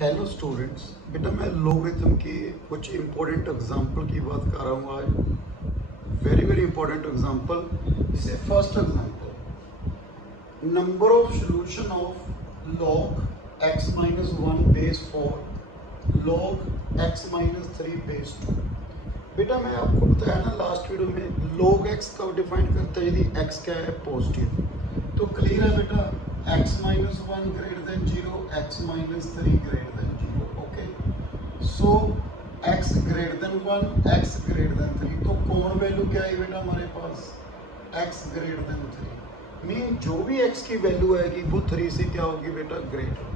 Hello students, बेटा मैं logarithm की कुछ इम्पोर्टेंट एग्जांपल की बात कर रहा हूँ आज। Very very important example. जैसे first example, number of solution of log x minus 1 base 4 log x minus 3 base 2। बेटा मैं आपको बताया ना लास्ट वीडियो में, log x का डिफाइन करता है यदि x क्या है पॉजिटिव। तो क्लियर है बेटा, x minus 1 greater than 0, x minus 3 greater than 0। Okay, so x greater than 1, x greater than 3। तो कॉमन वैल्यू क्या है बेटा हमारे पास, x ग्रेटर देन 3। मीन जो भी x की वैल्यू आएगी वो 3 से क्या होगी बेटा, ग्रेटर।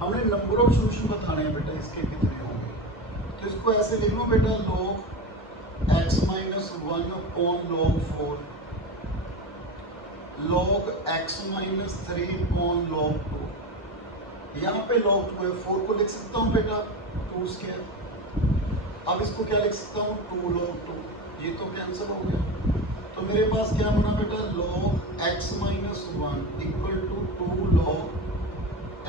हमने नंबर ऑफ सॉल्यूशन बताने हैं बेटा, इसके कितने होंगे। तो इसको ऐसे लिख लो बेटा, log x minus 1 upon log 4 log x minus 3 अपॉन log 2। यहाँ पे log 2 है, 4 को लिख सकता हूँ बेटा 2 स्क्वायर। अब इसको क्या लिख सकता हूँ, 2 log 2। ये तो कैंसिल हो गया। तो मेरे पास क्या बना बेटा, log x minus 1 equal to 2 log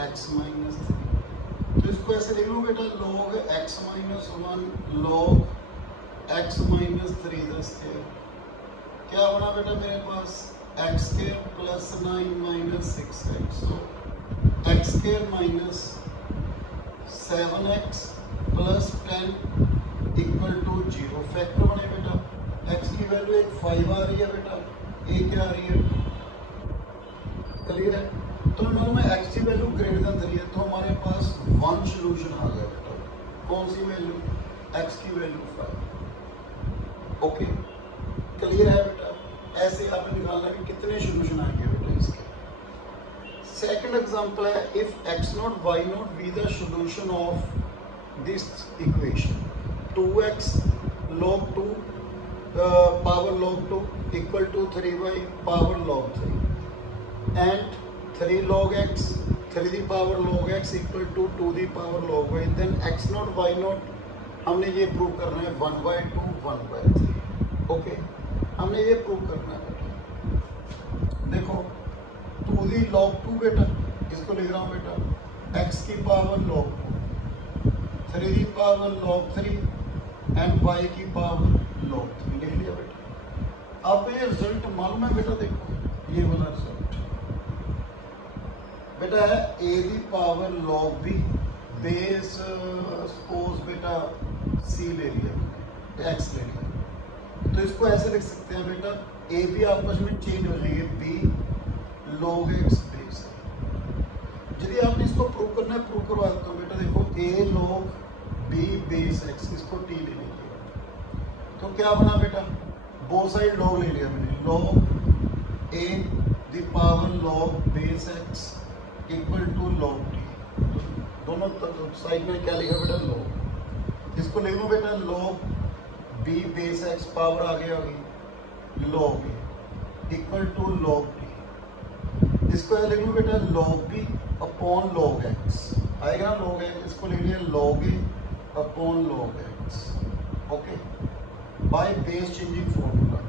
x minus 3। तो इसको ऐसे लिख लो बेटा, log x minus 1 log x minus 3 10 क्या बना बेटा मेरे पास, x square plus 9 minus 6x। So x square minus 7x plus 10 equal to 0। Factor बने बेटा, x की वैल्यू एक 5 आ रही है बेटा, a क्या आ रही है, क्लियर है। तो मालूम है x की वैल्यू ग्रेटर देन 3 है, तो हमारे पास 1 सॉल्यूशन आ गया बेटा। कौन सी वैल्यू, x की वैल्यू 5। ओके, क्लियर है बेटा। ऐसे आपने निकालना कि कितने सॉल्यूशन आएंगे बेटा इसके। सेकंड एग्जांपल है, if x nought y nought be the solution of this equation 2x log 2 power log 2 equal to 3y power log 3 and 3 log x 3 the power log x equal to 2 the power log y, then x nought y nought हमने ये prove करना है 1/2 1/3। Okay, हमने ये prove करना है बेटा। देखो 2 दी log 2 बेटा, इसको लिख रहा हूँ बेटा x की power log 2, 3 the power log 3 and y की पावर log 3 लिख लिया बेटा। अब ये रिजल्ट मालूम है बेटा, देखो ये वाला रिजल्ट बेटा है a the power log b base suppose बेटा c ले लिया, x ले लिया। तो इसको ऐसे लिख सकते हैं बेटा, ए बी आपस में चेंज हो जाएंगे, बी log x बेस। यदि आपने इसको प्रूव करना है, प्रूव करवा देता हूँ बेटा। देखो a log b base x, इसको t ले लीजिए। तो क्या बना बेटा, बोथ साइड log ले लिया मैंने, log a the power log base x equal to log t। दोनों साइड में क्या लिखा बेटा, log। इसको लिख लो बेटा, log b base x power आगे आ गई log a equal to log t। इसको लिख लो बेटा, log b upon log x आएगा ना, log x। इसको लिख लिया log a upon log x। Okay, by base changing formula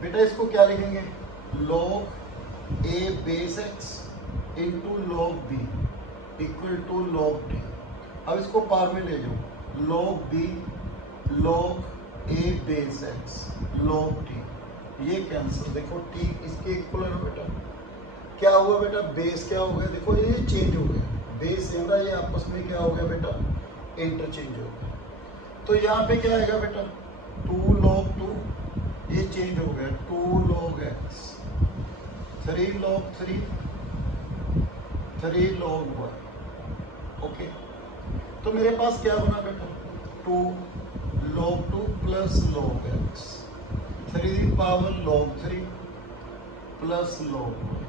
बेटा। इसको क्या लिखेंगे, log a base x into log b equal to log t। अब इसको पावर में ले जाओ, log b log a base x log t, ये कैंसिल। देखो t इसके इक्वल है बेटा। क्या हुआ बेटा, बेस क्या हो गया, देखो ये चेंज हो गया, बेस सेम रहा, ये आपस में क्या हो गया बेटा, इंटरचेंज हो गया। तो यहाँ पे क्या आएगा बेटा, 2 log 2, ये चेंज हो गया 2 log x, 3 log 3, 3 log 1। Okay, तो मेरे पास क्या बना बेटा, 2 log 2 plus log x, 3 the power log 3 plus log 1।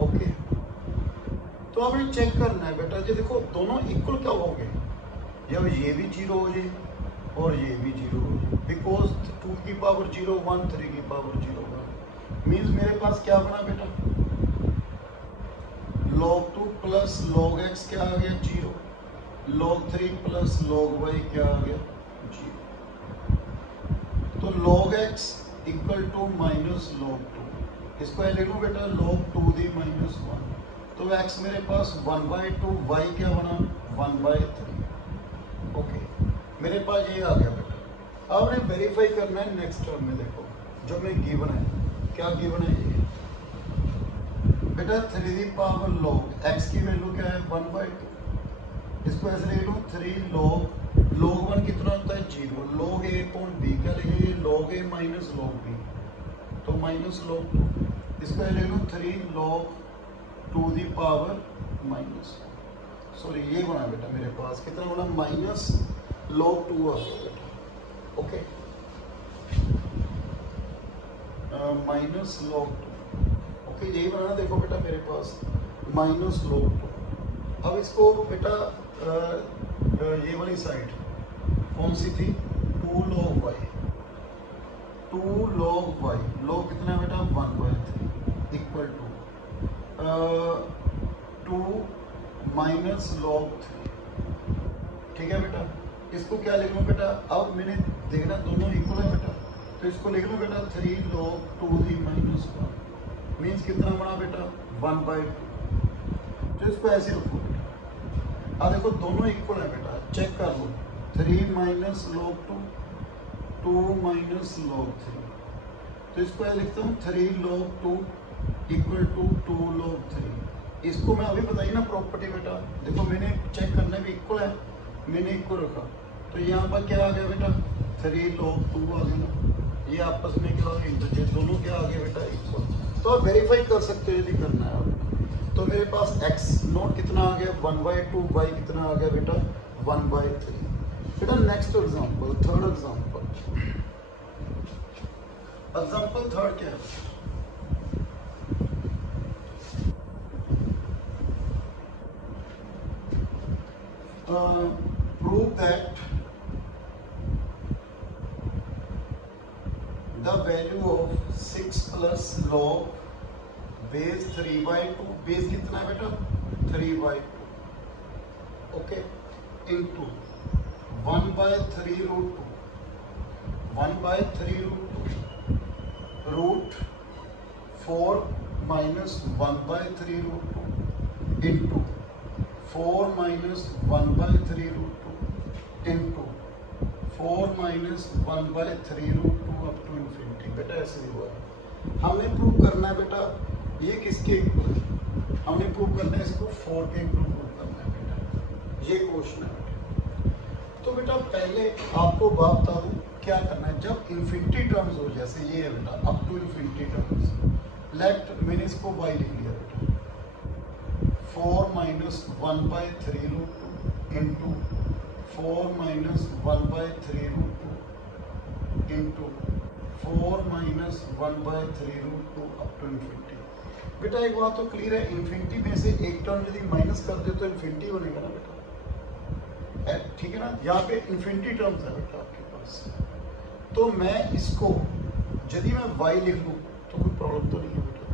Okay, तो अब ये चेक करना है बेटा, ये देखो दोनों इक्वल क्या हो गए, जब ये भी 0 हो जाए और ये भी 0 हो जाए, बिकॉज 2 की पावर 0 1, 3 की पावर 0 1। मीन्स मेरे पास क्या बना बेटा, log 2 प्लस log x क्या आ गया 0, log 3 प्लस log y क्या आ गया 0। तो log x equal to minus log 2, इसको लिख लो बेटा log 2 दी माइनस 1 तो x मेरे पास 1/2, y क्या बना 1/3। ओके, मेरे पास ये आ गया बेटा। अब हमें वेरीफाई करना है नेक्स्ट टर्म में। देखो जो मैं गिवन है, क्या गिवन है ये बेटा 3 log x की वैल्यू क्या है 1/2। इसको ऐसे लिख लो 3 log 1 कितना होता है 0, log a अपॉन b क्या लिखेंगे log a minus log b, तो माइनस log 2। इसको ऐसे लिख लो 3 log 2 the power minus, sorry ये बना बेटा मेरे पास कितना बना माइनस log 2 आ गया बेटा। Okay, minus log 2। ओके, यही बनाना। देखो बेटा मेरे पास माइनस log 2। अब इसको बेटा ये वाली साइड कौन सी थी 2 log y, 2 log y, log कितना है बेटा 1/3 इक्वल टू 2 माइनस log 3। ठीक है बेटा, इसको क्या लिख लूँ बेटा, अब मैंने देखना दोनों इक्वल है बेटा, तो इसको लिख लूँ बेटा 3 log 2 माइनस 1 मीन्स कितना बना बेटा 1/2। तो इसको ऐसे रखो बेटा। अब देखो दोनों इक्वल है बेटा, चेक कर लो 3 माइनस log 2, 2 माइनस log 3। तो इसको ऐसे लिखता हूँ 3 log 2 इक्वल टू 2 log 3। इसको मैं अभी बताई ना प्रॉपर्टी बेटा, देखो मैंने चेक करने भी इक्वल है, मैंने इक्वल रखा, तो यहाँ पर क्या आ गया बेटा 3 log 2 आ गया ना, ये आपस में क्या हो इंटरचेंज, दोनों क्या आ गया बेटा इक्वल। तो आप वेरीफाई कर सकते हो यदि करना है आप। तो मेरे पास x नोट कितना आ गया 1/2, y कितना आ गया बेटा 1/3। बेटा next example, third example, example third क्या है prove that the value of 6 plus log base 3/2, base कितना है बेटा 3/2, okay, into 1/3 root 2, 1/3 root 4 minus 1/3 root 2 into 4 minus 1/3 root 2 into 4 minus 1/3 root 2 up to infinity. बेटा ऐसे ही हुआ है, हमने प्रूव करना है बेटा ये किसके इक्वल है, हमने प्रूव करना है इसको 4 के इक्वल प्रूव करना है बेटा, ये क्वेश्चन है बेटा। तो बेटा पहले आपको बात बता दूं क्या करना है, जब इन्फिनिटी टर्म्स हो जैसे ये है बेटा up to infinity terms, left मैंने इसको y लिख लिया बेटा 4 minus 1/3 root 2 into 4 minus 1/3 root 2 into 4 minus 1/3 root 2 up to infinity. बेटा एक बात तो क्लियर है, इन्फिनिटी में से एक टर्म यदि माइनस कर दे तो इन्फिनिटी बनेगा ना बेटा, ठीक है ना, यहाँ पे इन्फिनिटी टर्म्स है बेटा आपके पास। तो मैं इसको यदि मैं y लिख लूँ तो कोई प्रॉब्लम तो नहीं है बेटा,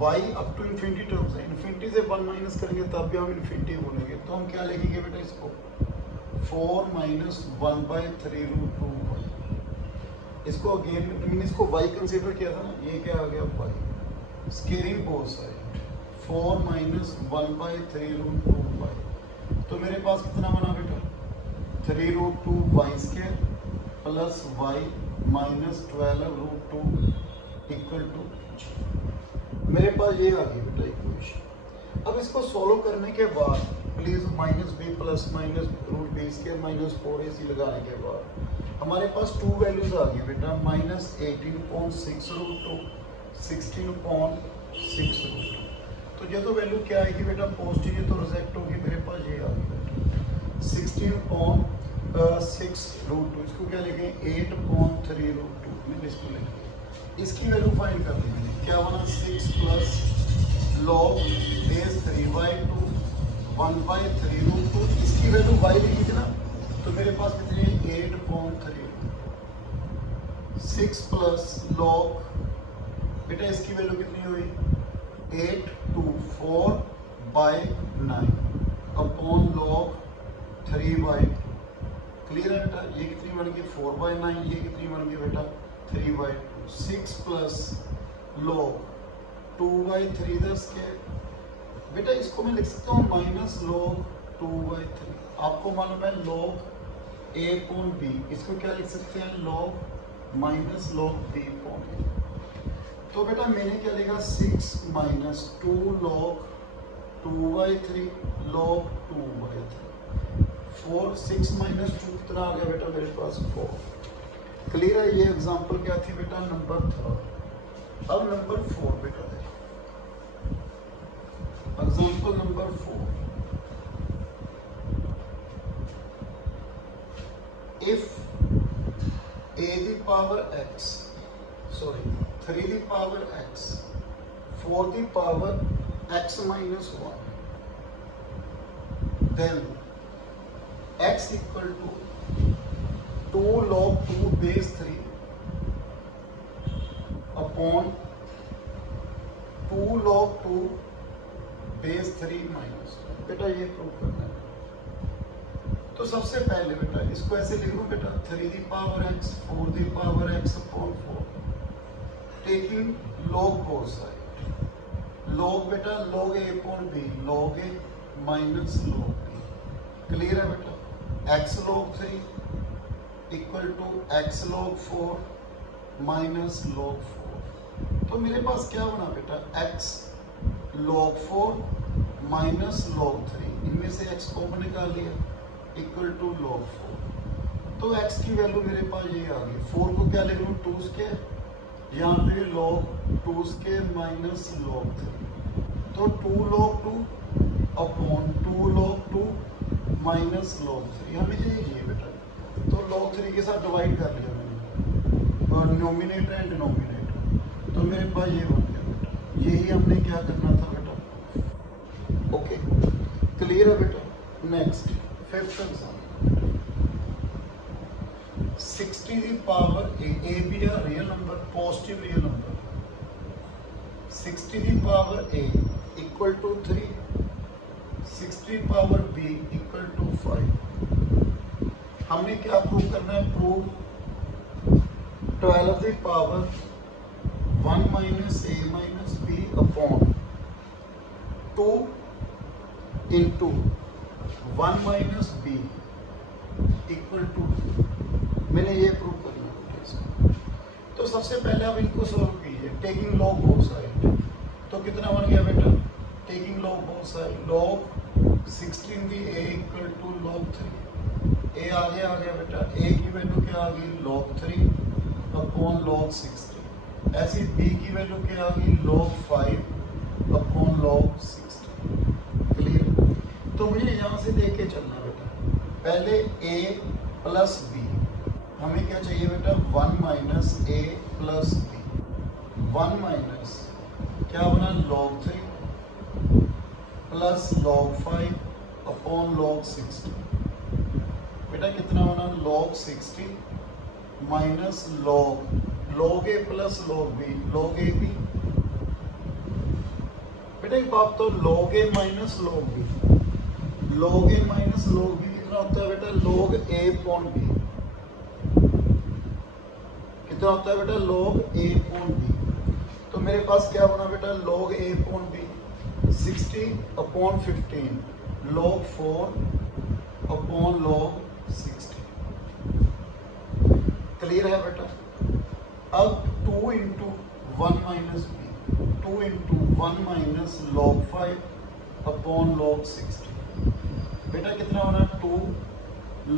y up to infinity terms है, इन्फिनिटी से 1 माइनस करेंगे तब भी हम इन्फिनिटी बोलेंगे, तो हम क्या लिखेंगे बेटा इसको 4 माइनस 1/3 रूट 2y। इसको अगेन मैंने इसको y कंसीडर किया था ना, ये क्या आ गया y squaring both side 4 minus 1/3 root 2y। तो मेरे पास कितना बना बेटा 3 रूट 2 y square plus y minus 12 root 2 equal to, मेरे पास ये आ गई बेटा इक्वेशन। अब इसको सॉल्व करने के बाद please minus b plus minus root b square minus 4ac लगाने के बाद हमारे पास 2 वैल्यूज आ गई बेटा माइनस 18.6 रूट 2, 16.6 रूट 2। तो ये तो वैल्यू क्या आएगी बेटा पॉजिटिव, ये तो रिजेक्ट होगी, मेरे पास ये आ गई बेटा 16.6 रूट 2, इसको क्या लिखें 8.3 रूट 2, मैंने इसको लिखा। इसकी वैल्यू फाइंड कर दी मैंने, क्या बना 6 प्लस log बेस 3/2 1/3 रूट 2, इसकी वैल्यू y लिखी थी ना, तो मेरे पास कितनी है 8.3, 6 प्लस log बेटा इसकी वैल्यू कितनी हुई 824/9 अपॉन log 3/2। क्लियर है बेटा, ये कितनी बन गई 4/9, ये कितनी बन गई बेटा 3/2। 6 प्लस log 2/3 द स्केयर बेटा इसको मैं लिख सकता हूँ माइनस लॉग 2/3। आपको मालूम है लॉग a अपॉन b, इसको क्या लिख सकते हैं log minus log b upon a। तो बेटा मैंने क्या लिखा 6 माइनस 2 लॉग 2/3 लॉग 2/3 4। 6 माइनस 2 कितना आ गया बेटा मेरे पास 4। क्लियर है। ये एग्जांपल क्या थी बेटा नंबर 3। अब नंबर 4 बेटा देखो, example number 4। If a the power x, sorry 3 the power x 4 the power x minus 1, then x equal to 2 log 2 base 3 upon 2 log 2 base 3 minus 1। बेटा ये प्रूव करना है। तो सबसे पहले बेटा इसको ऐसे लिख लो बेटा 3 the power x 4 the power x upon 4 taking log both side। log बेटा log a upon b, log a minus log b। Clear है बेटा। x log 3 equal to x log 4 minus log 4। तो मेरे पास क्या बना बेटा x log 4 माइनस log 3, इनमें से x कॉमन निकाल लिया इक्वल टू log 4। तो x की वैल्यू मेरे पास ये आ गई। 4 को क्या लिख लूँ 2 स्क्वायर, यहाँ पे log 2 स्क्वायर माइनस log 3। तो 2 log 2 upon 2 log 2 minus log 3 हमें ये चाहिए बेटा। तो log 3 के साथ डिवाइड कर लिया मैंने और डिनोमिनेटर एंड डिनोमिनेटर, तो मेरे पास ये बन गया बेटा। यही हमने क्या करना था बेटा। ओके क्लियर है बेटा। Next 5th example 60 the power a भी है real number, positive real number. 60 the power a equal to 3, 60 power b equal to 5। हमने क्या प्रूव करना है, prove 12 the power 1 minus a minus b upon 2 into 1 minus b equal to. मैंने ये prove करना है। तो सबसे पहले आप इनको सॉल्व कीजिए टेकिंग लॉग बोथ साइड। तो कितना बन गया बेटा taking log both side, log 16 भी a equal to log 3। a आगे आ गया बेटा, a की वैल्यू क्या आ गई log 3 अपॉन log 16। ऐसी b की वैल्यू क्या आ गई log 5 अपॉन log 16। क्लियर। तो मुझे यहाँ से देख के चलना बेटा। पहले a प्लस b, हमें क्या चाहिए बेटा 1 minus a plus b। 1 minus क्या बना log 3 plus log 5 upon log 16। बेटा कितना बना log 60 minus log a plus log b, log a b। बेटा एक बात तो log a minus log b, log a minus log b कितना होता है बेटा log a अपॉन b। कितना होता है बेटा log a अपॉन b। तो मेरे पास क्या बना बेटा log a upon b 60 upon 15 log 4 upon log 60। Clear है बेटा। अब 2 into 1 minus b, 2 into 1 minus log 5 upon log 60। बेटा कितना बना 2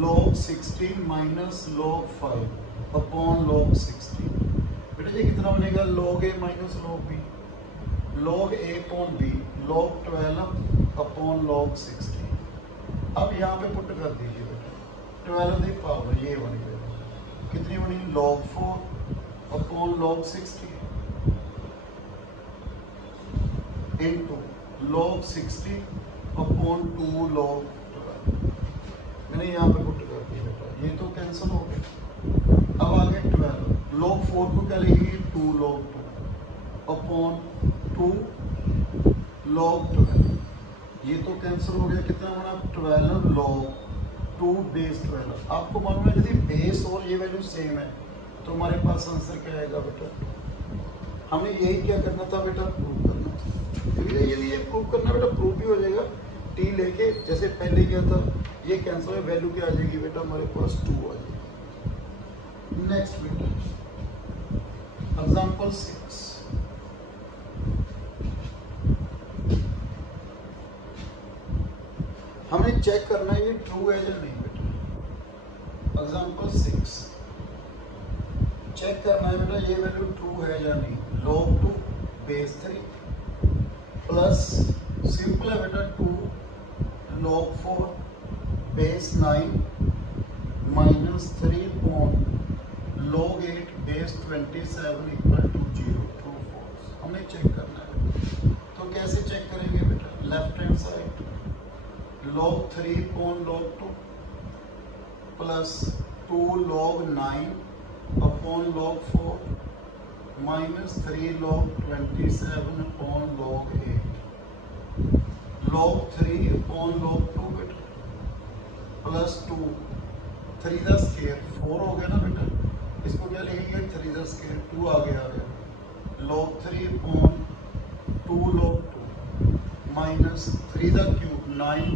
log 16 minus log 5 upon log 60। बेटा ये कितना बनेगा log a minus log b, log a upon b log 12 upon log 60। अब यहाँ पे पुट कर दीजिए बेटा 12 की पावर ये बन गया कितनी बनी log 4 upon log 60 into log 60 upon 2 log 12। मैंने यहाँ पे पुट कर दिया बेटा, ये तो कैंसिल हो गया। अब आगे 12 log 4 को क्या लिखेंगे 2 log 2 अपॉन 2 log 12। ये तो कैंसिल हो गया, कितना बना 12 log 2 बेस 12। आपको मालूम है यदि बेस और ये वैल्यू सेम है तो हमारे पास आंसर क्या आएगा बेटा। हमें यही क्या करना था बेटा प्रूव करना था। है। यदि ये प्रूव करना है बेटा प्रूव भी हो जाएगा। टी लेके जैसे पहले क्या था, ये कैंसिल है, वैल्यू क्या आ जाएगी बेटा हमारे पास 2 आ जाएगी। नेक्स्ट बेटा एग्जांपल 6, हमें चेक करना है ये ट्रू है या नहीं बेटा। एग्जांपल 6 चेक करना है बेटा ये वैल्यू ट्रू है या नहीं। log 2 बेस 3 प्लस सिंपल है बेटा 2 log 4 base 9 minus 3 log 8 base 27 equal to 0। True false हमें चेक करना है। तो कैसे चेक करेंगे बेटा, left hand side log 3 log 2 plus 2 log 9 upon log 4 minus 3 log 27 upon log 8 log 3 अपॉन log 2 बेटा प्लस 2 3 का स्क्वायर 4 हो गया ना बेटा, इसको क्या लिखेंगे 3 का स्क्वायर 2 आगे आ गया log 3 अपॉन 2 log 2 माइनस 3 का क्यूब 9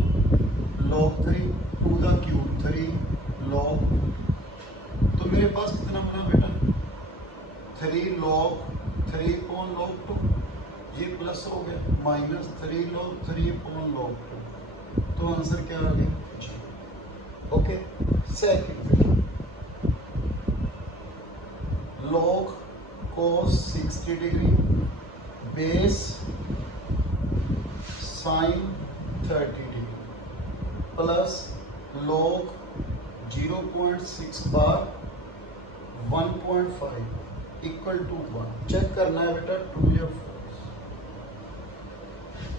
log 3 2 का क्यूब 3 log। तो मेरे पास कितना बना बेटा 3 log 3 अपॉन log 2, ये प्लस हो गया माइनस 3 log 3 अपॉन log 2। तो आंसर क्या आ गया। Okay second log cos 60 degree base sin 30 degree plus log 0.6 बार 1.5 इक्वल टू 1। चेक करना है बेटा ट्रू या फॉल्स।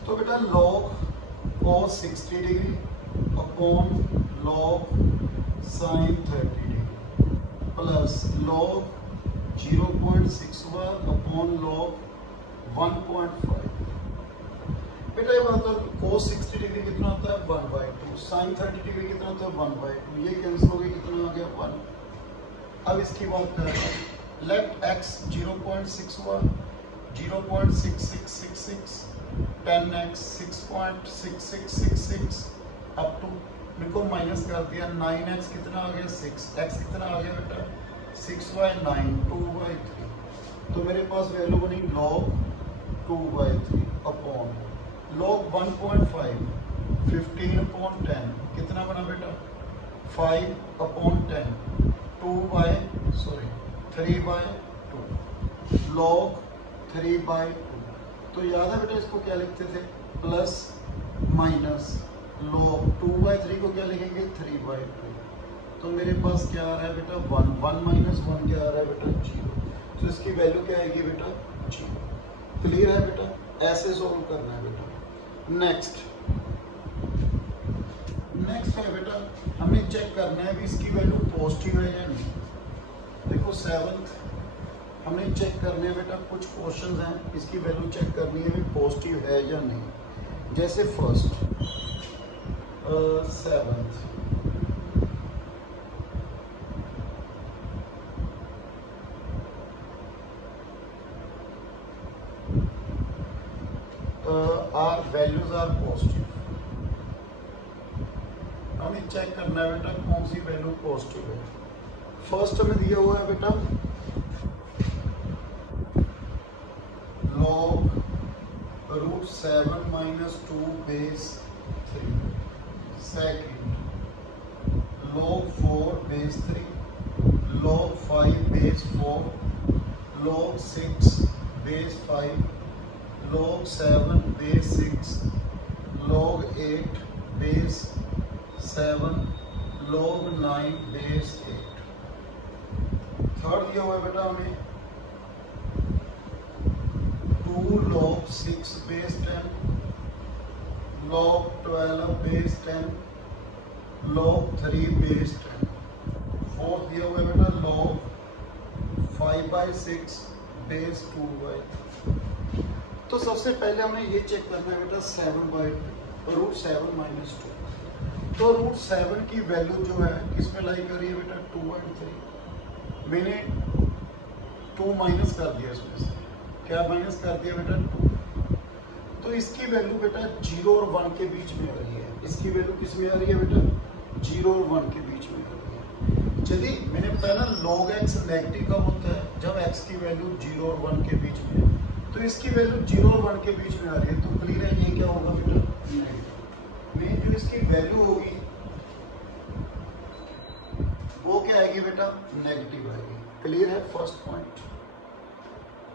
तो बेटा log cos 60 degree upon log sin 30 degree plus log 0.6 bar upon log 1.5। बेटा ये बात cos 60 डिग्री कितना होता है 1/2, sin 30 डिग्री कितना होता है 1/2, ये कैंसिल हो गया कितना आ गया 1। अब इसकी बात करें लेट x 0.6 हुआ 0.6666 10x 6.6666 अप टू देखो माइनस कर दिया 9x कितना आ गया 6x कितना आ गया बेटा 6/9 2/3। तो मेरे पास वैल्यू बनी log 2/3 अपॉन log 1.5 15 अपॉन 10 कितना बना बेटा 5 अपॉन 10 3/2 log 3/2। तो याद है बेटा इसको क्या लिखते थे प्लस माइनस log 2/3 को क्या लिखेंगे 3/2। तो मेरे पास क्या आ रहा है बेटा 1 1 माइनस 1 क्या आ रहा है बेटा 0। तो इसकी वैल्यू क्या आएगी बेटा 0। क्लियर है बेटा, ऐसे सोल्व करना है बेटा। नेक्स्ट है बेटा हमें चेक करना है भी इसकी वैल्यू पॉजिटिव है या नहीं। देखो 7th हमें चेक करने हैं बेटा, कुछ क्वेश्चंस हैं इसकी वैल्यू चेक करनी है भी पॉजिटिव है या नहीं। जैसे first 7th our values are positive। हमें चेक करना है बेटा कौन सी वैल्यू पॉजिटिव है। फर्स्ट हमें दिया हुआ है बेटा log √7 - 2 base 3। Second log 4 base 3 log 5 base 4 log 6 base 5 log 7 base 6 log 8 base 7 log 9 base 8। Third दिया हुआ है बेटा हमें 2 log 6 base 10 log 12 base 10 log 3 base 10। Fourth दिया हुआ है बेटा log 5/6 बेस 2/3। तो सबसे पहले हमें ये चेक करना है बेटा 7/2 √7 - 2। तो √7 की वैल्यू जो है किस में लाई कर रही है बेटा 2 और 3। मैंने 2 माइनस कर दिया इसमें से, क्या माइनस कर दिया बेटा 2। तो तो इसकी वैल्यू बेटा 0 और 1 के बीच में आ रही है। इसकी वैल्यू किस में आ रही है बेटा? 0 और 1 के बीच में आ रही है। यदि मैंने बताया ना log x नेगेटिव कब होता है? जब x की वैल्यू 0 और 1 के बीच में है। तो इसकी वैल्यू 0 और 1 के बीच में आ रही है, तो क्लियर है ये क्या होगा बेटा? नेगेटिव। में जो इसकी वैल्यू होगी वो क्या आएगी बेटा? नेगेटिव आएगी। क्लियर है फर्स्ट पॉइंट?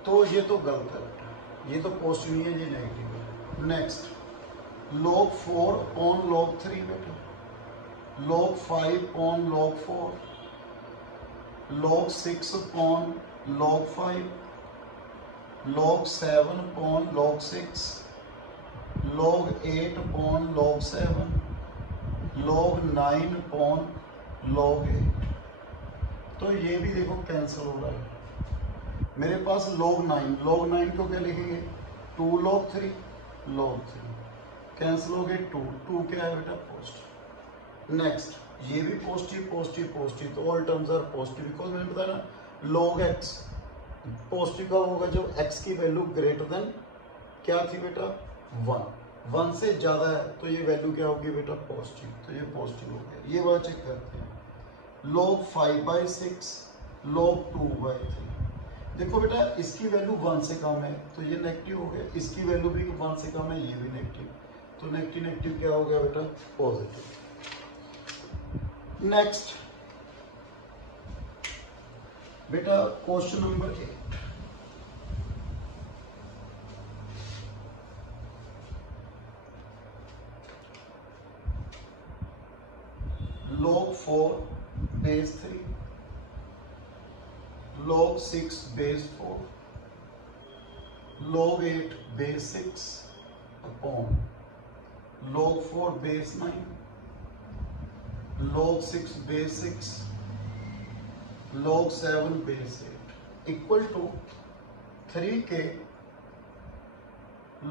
तो ये तो गलत है बेटा, ये तो पॉजिटिव नहीं है, ये नेगेटिव है। नेक्स्ट log 4 upon log 3 बेटा, log 5 upon log 4, log 6 upon log 5, log 7 upon log 6, log 8 upon log 7, log 9 upon log 8। तो ये भी देखो कैंसिल हो रहा है। मेरे पास log 9 को क्या लिखेंगे? 2 log 3 log 3 कैंसिल हो गए। 2 क्या है बेटा? पॉजिटिव। नेक्स्ट ये भी पॉजिटिव पॉजिटिव पॉजिटिव, तो all terms are positive because मैंने बताया ना log x पॉजिटिव कब होगा? जब x की वैल्यू ग्रेटर देन क्या थी बेटा? 1 से ज्यादा है तो ये वैल्यू क्या होगी बेटा? पॉजिटिव। तो ये पॉजिटिव हो गया। ये बात चेक करते हैं। log 5/6 log 2/3। देखो बेटा इसकी वैल्यू 1 से कम है तो ये नेगेटिव हो गया, इसकी वैल्यू भी 1 से कम है, ये भी नेगेटिव। तो नेगेटिव क्या हो गया बेटा? पॉजिटिव। नेक्स्ट बेटा question number 8। log 4 base 3, log 6 base 4, log 8 base 6 upon log 4 base 9, log 6 base 6, log 7 base 8 equal to 3k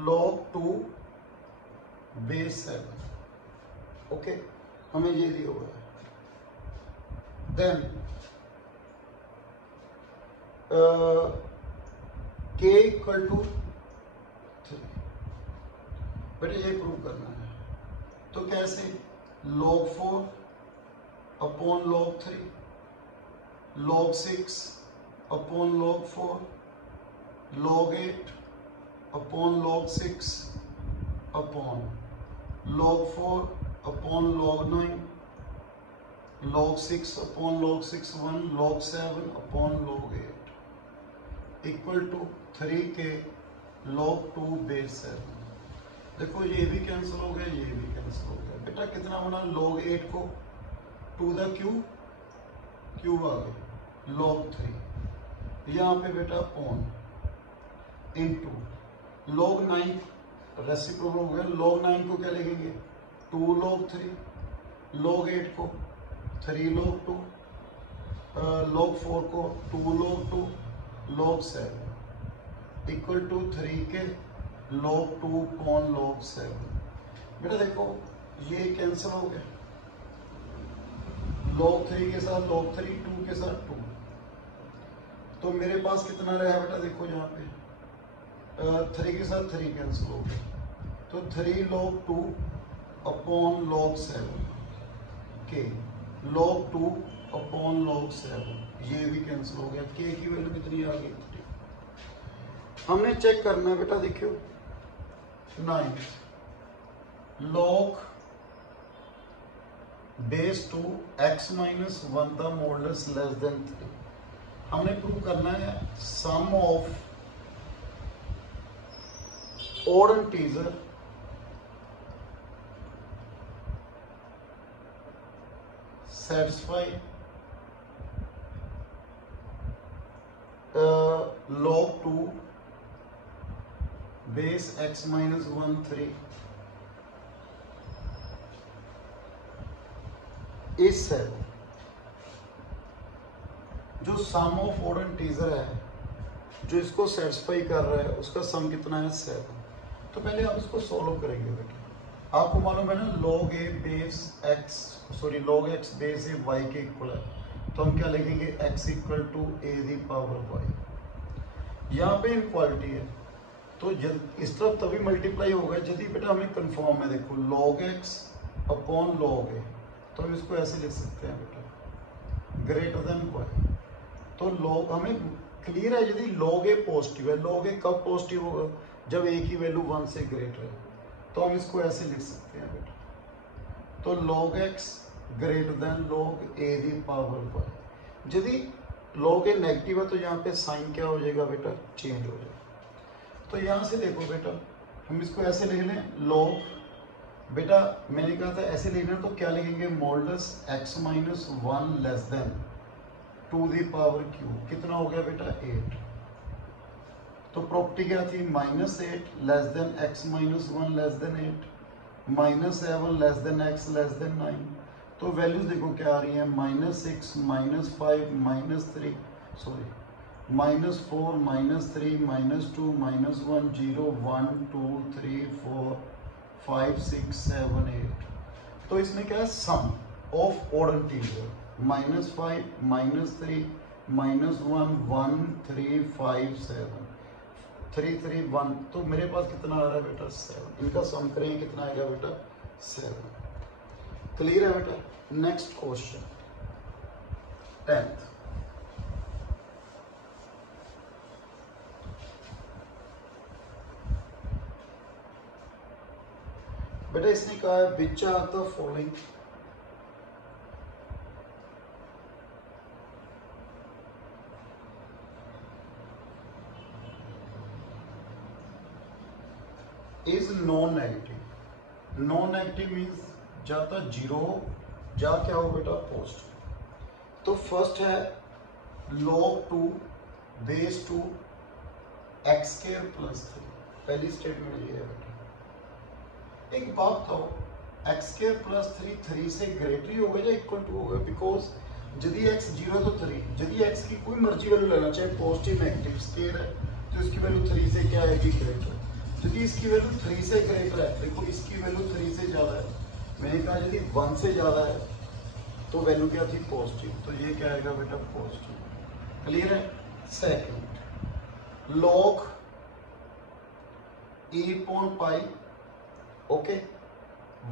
log 2 base 7। Okay, हमें ये दिया हुआ है। Then k equal to 3। बेटा ये प्रूव करना है। तो कैसे? log 4 upon log 3, log 6 upon log 4, log 8 upon log 6 upon log 4 upon log 9, log 6 upon log 6 1, log 7 upon log 8 equal to 3k log 2 base 7। देखो ये भी कैंसिल हो गया, ये भी कैंसिल हो गया। बेटा कितना बना? log 8 को 2 द क्यूब आ गए log 3, यहाँ पे बेटा ऑन इनटू log 9 रेसिप्रोकल हो गया। log 9 को क्या लिखेंगे? 2 log 3, log 8 को 3 log 2, log 4 को 2 log 2, log 7 equal to 3k log 2 upon log 7। बेटा देखो ये कैंसिल हो गया, log 3 के साथ log 3, 2 के साथ 2। तो मेरे पास कितना रहा बेटा? देखो यहाँ पे 3 के साथ 3 कैंसिल हो गया, तो 3 log 2 अपॉन log 7 के log 2 अपॉन log 7, ये भी कैंसिल हो गया। k की वैल्यू कितनी आ गई? हमने चेक करना है बेटा। देखियो 9 log बेस 2 x माइनस 1 का मॉडुलस लेस देन 3। हमने प्रूव करना है सम of odd integer satisfy log 2 base x minus 1 3 इस जो सम ऑफ ऑड इंटीजर है जो इसको सेटिस्फाई कर रहा है उसका सम कितना है? 7। तो पहले आप इसको सॉल्व करेंगे बेटा। आपको मालूम है ना log a base x log x base a y के इक्वल है, तो हम क्या लिखेंगे? x equal to a the power y। यहाँ पे इनक्वालिटी है तो इस तरफ तभी मल्टीप्लाई होगा यदि बेटा हमें कंफर्म है। देखो log x upon log a, तो हम इसको ऐसे लिख सकते हैं बेटा ग्रेटर देन y। तो log हमें क्लियर है यदि log a पॉजिटिव है, log a कब पॉजिटिव होगा जब a की वैल्यू 1 से ग्रेटर है, तो हम इसको ऐसे लिख सकते हैं बेटा। तो log x greater then log a the power y। यदि log a नेगेटिव है तो यहाँ पे साइन क्या हो जाएगा बेटा, चेंज हो जाएगा। तो यहाँ से देखो बेटा हम इसको ऐसे लिख लें log, बेटा मैंने कहा था ऐसे लिखना, तो क्या लिखेंगे modulus x minus 1 less than 2 the power q, कितना हो गया बेटा 8। तो प्रॉपर्टी क्या थी -8 less than x minus 1 less than 8, -7 less than x less than 9। तो वैल्यूज देखो क्या आ रही है -6 -5 -3 सॉरी -4 -3 -2 -1 0 1 2 3 4 5 6 7 8। तो इसमें क्या है सम ऑफ ऑड इंटीजर -5 -3 -1 1 3 5 7 3 3 1। तो मेरे पास कितना आ रहा है बेटा 7। इनका सम करेंगे कितना आएगा बेटा 7। क्लियर है बेटा। Next question 10th। बेटा इसने कहा है which are the following is non negative. Non negative means या तो जीरो या क्या हो बेटा पॉजिटिव। तो फर्स्ट है log 2 base 2 x square plus 3। पहली स्टेटमेंट ये है बेटा। एक बात तो x स्क्वायर प्लस 3 3 से ग्रेटर ही होगा या इक्वल टू होगा, बिकॉज यदि x 0 तो 3, यदि x की कोई मर्जी वैल्यू लेना चाहे पॉजिटिव नेगेटिव स्क्वायर है तो इसकी वैल्यू 3 से क्या आएगी ग्रेटर। यदि इसकी वैल्यू 3 से ग्रेटर है, देखो इसकी वैल्यू 3 से ज्यादा है, मैंने कहा यदि 1 से ज्यादा है तो वैल्यू क्या थी पॉजिटिव, तो ये क्या आएगा बेटा पॉजिटिव। क्लियर है। Second log e upon pi okay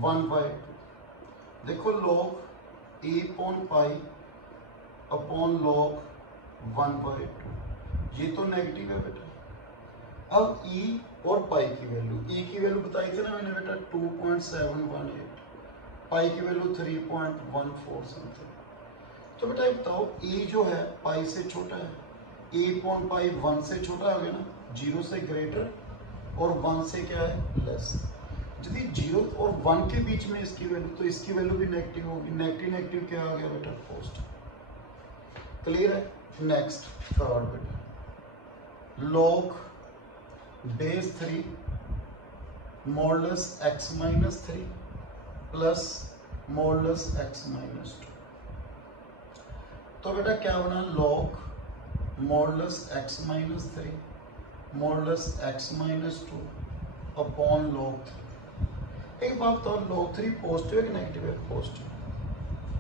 1/2। देखो log e upon pi upon log 1/2 ये तो नेगेटिव है बेटा। अब e और पाई की वैल्यू, e की वैल्यू बताई थी ना मैंने बेटा 2.718, पाई की वैल्यू 3.14 समथिंग। तो बेटा ये बताओ e जो है पाई से छोटा है, e अपॉन पाई 1 से छोटा आ गया ना, 0 से ग्रेटर और 1 से क्या है लेस। यदि 0 और 1 के बीच में इसकी वैल्यू, तो इसकी वैल्यू भी नेगेटिव होगी। नेगेटिव नेगेटिव क्या आ गया बेटा पॉजिटिव। क्लियर है। नेक्स्ट थर्ड बेटा log base 3 modulus x minus 3 plus modulus x minus 2। तो बेटा क्या बना log modulus x minus 3 modulus x minus 2 upon log 3। एक बात तो log 3 पॉजिटिव है कि नेगेटिव है, पॉजिटिव।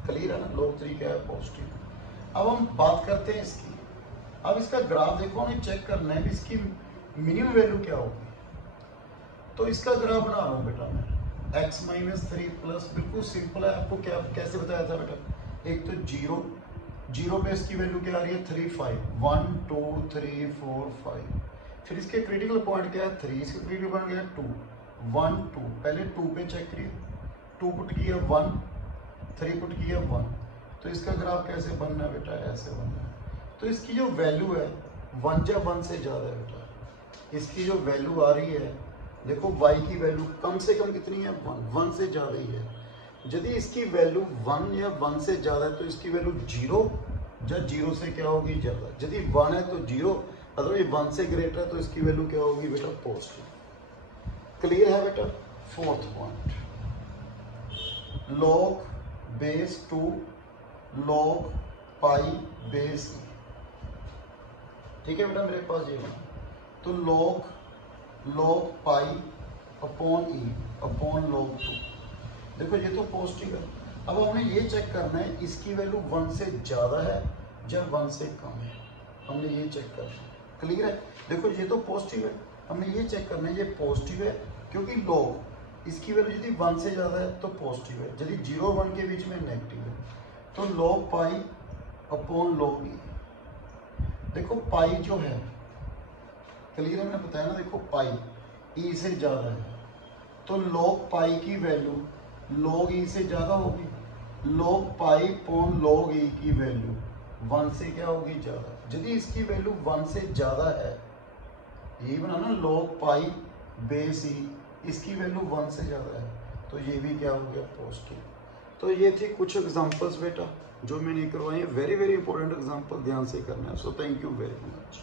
क्लियर है ना, log 3 क्या है पॉजिटिव। अब हम बात करते हैं इसकी। अब इसका ग्राफ देखो, हमें चेक करना है इसकी मिनिमम वैल्यू क्या होगी। तो इसका ग्राफ बना रहा हूं बेटा मैं x माइनस 3 प्लस, बिल्कुल सिंपल है। आपको क्या कैसे बताया था बेटा, एक तो 0 पे इसकी वैल्यू क्या आ रही है 3 5 1 2 3 4 5। फिर इसके क्रिटिकल पॉइंट क्या है 3, इसके क्रिटिकल पॉइंट क्या है 2 1 2। पहले 2 पे चेक करिए, 2 पुट किया 1, 3 पुट किया 1। तो इसका ग्राफ कैसे बनना है बेटा, ऐसे बनना है। तो इसकी जो वैल्यू है 1 या 1 से ज़्यादा है बेटा। इसकी जो वैल्यू आ रही है देखो y की वैल्यू कम से कम कितनी है 1 से ज़्यादा ही है। यदि इसकी वैल्यू 1 या 1 से ज़्यादा है तो इसकी वैल्यू 0 या 0 से क्या होगी ज़्यादा। यदि 1 है तो 0, अदरवाइज 1 से ग्रेटर है तो इसकी वैल्यू क्या होगी बेटा पॉजिटिव। क्लियर है बेटा। Fourth point log base 2 log Pi base. ठीक है बेटा, मेरे पास ये है तो log पाई अपॉन ई अपॉन log 2। देखो ये तो पॉजिटिव है। अब हमने ये चेक करना है इसकी वैल्यू 1 से ज़्यादा है या 1 से कम है, हमने ये चेक करना है। क्लियर है। देखो ये तो पॉजिटिव है, हमने ये चेक करना है ये पॉजिटिव है क्योंकि लॉग इसकी वैल्यू यदि 1 से ज़्यादा है तो पॉजिटिव है, यदि 0 और 1 के बीच में नेगेटिव है। तो log पाई अपॉन log ई। देखो पाई जो है क्लियर है, मैंने बताया ना, देखो पाई ई से ज़्यादा है तो log पाई की वैल्यू log ई से ज़्यादा होगी, log पाई अपॉन log ई की वैल्यू 1 से क्या होगी, ज़्यादा। यदि इसकी वैल्यू 1 से ज़्यादा है, यही बना ना log पाई बेस ई, इसकी वैल्यू 1 से ज़्यादा है तो ये भी क्या हो गया, पॉजिटिव। तो ये थी कुछ एग्जांपल्स बेटा जो मैंने करवाए हैं, वेरी वेरी इंपॉर्टेंट एग्जांपल, ध्यान से करना है। So thank you very much.